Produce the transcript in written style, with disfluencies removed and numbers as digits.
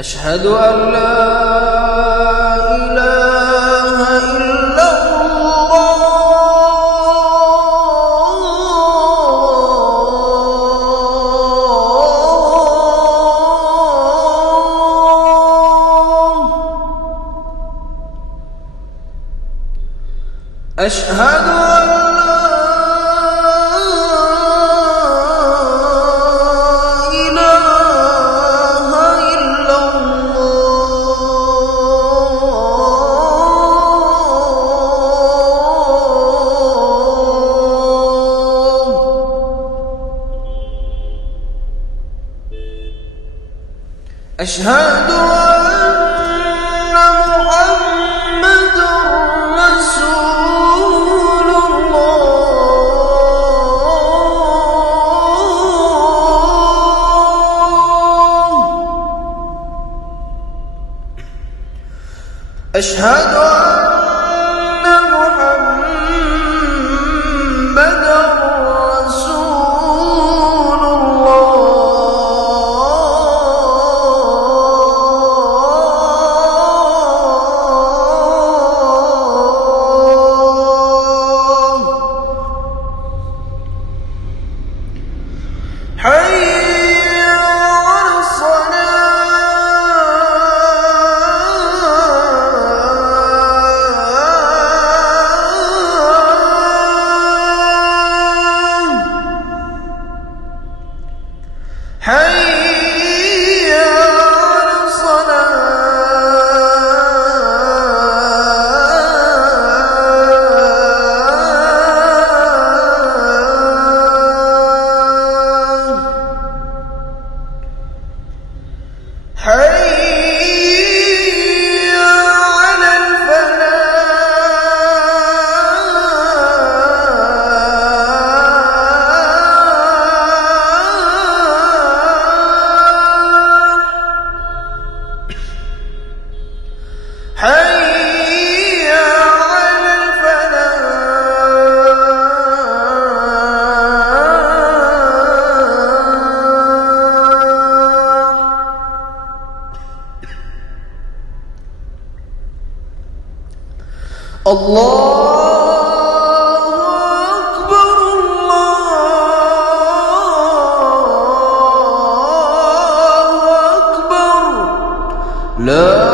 أشهد أن لا إله إلا الله. أشهد أن أشهد أن محمدًا رسول الله. أشهد أن محمدًا رسول الله. حي على الصلاة. حي على الصلاة. حي على الفلاح. حي على الفلاح. الله أكبر، الله أكبر. لا